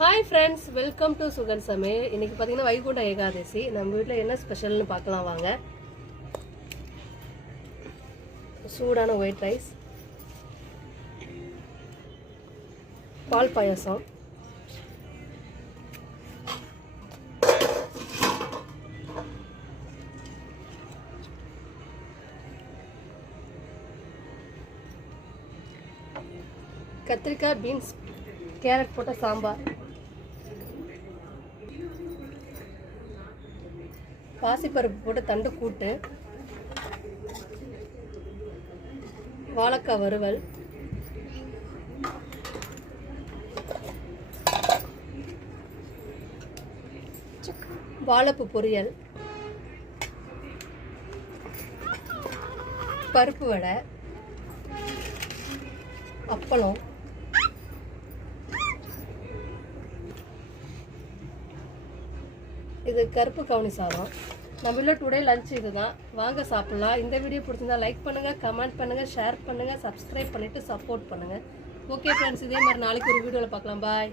Hi friends, welcome to Sugan சமையல். இன்னைக்கு பார்த்தீங்கன்னா வைகுண்ட ஏகாதசி. நம்ம வீட்டில் என்ன ஸ்பெஷல்னு பார்க்கலாம் வாங்க. சூடான ஒயிட் ரைஸ், பால் பாயாசம், கத்திரிக்காய் பீன்ஸ் கேரட் போட்ட சாம்பார், பாசிப்பருப்பு போட்டு தண்டு கூட்டு, வாழைக்காய் வறுவல், வாழைப்பூ பொரியல், பருப்பு வடை, அப்பளம், இது கருப்பு கவுனி சாதம். நம்மள டுடே லஞ்ச் இதுதான். வாங்க சாப்பிடலாம். இந்த வீடியோ பிடிச்சிருந்தா லைக் பண்ணுங்கள், கமெண்ட் பண்ணுங்கள், ஷேர் பண்ணுங்கள், சப்ஸ்கிரைப் பண்ணிவிட்டு சப்போர்ட் பண்ணுங்கள். ஓகே ஃப்ரெண்ட்ஸ், இதே மாதிரி நாளைக்கு ஒரு வீடியோவில் பார்க்கலாம். பாய்.